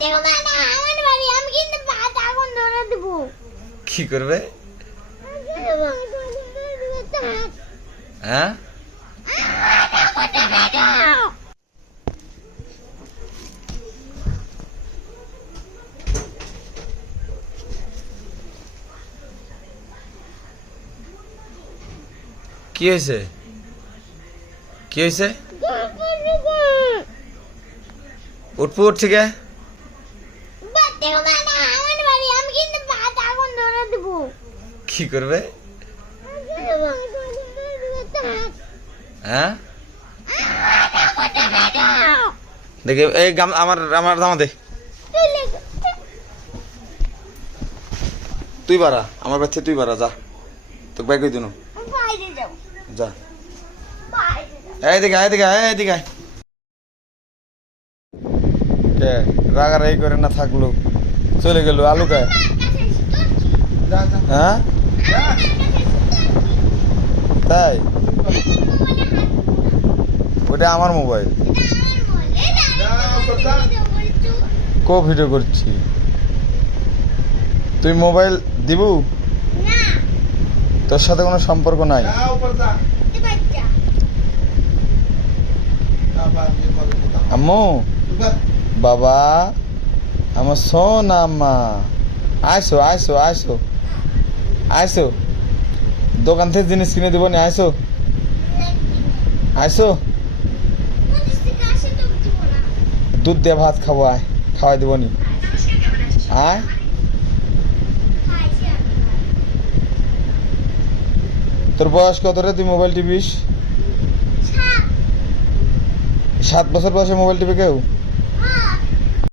দেবো না না আমার বাড়ি আমি কিন্তু ভাত আগুন ধরে দেবো কি করবে হ্যাঁ কি হয়েছে কি হয়েছে উঠবো উঠছি গে ভাত দেবো না না আমার বাড়ি আমি কিন্তু ভাত আগুন ধরে দেবো কি করবে? হ্যাঁ? দেখে এই গাম আমার আমার জামা দে। তুই বাড়া আমার বাচ্চা তুই বাড়া যা। তোকে ব্যাগ দিন। যা। বাইরে যাও এইদিকে এইদিকে এইদিকে আয়। কে রাগারাগি করে না থাকল। চলে গেল আলু খায় হ্যাঁ? তাই? ওটা আমার মোবাইল। কো ভিডিও করছি? তুই মোবাইল দিবু? তোর সাথে কোনো সম্পর্ক নাই? আম্মু? বাবা? আমার সোনা আম্মা আইসো আইসো আইসো। আইসো। দোকান থেকে জিনিস কিনে দেবো নি আইসো। আইসো। দুধ দিয়ে ভাত খাব আয়। খাওয়াই দেবো নি। আয়। তোর বয়স কত রে তুই মোবাইল টিপিস? সাত। বছর বয়সে মোবাইল টিপে কেউ?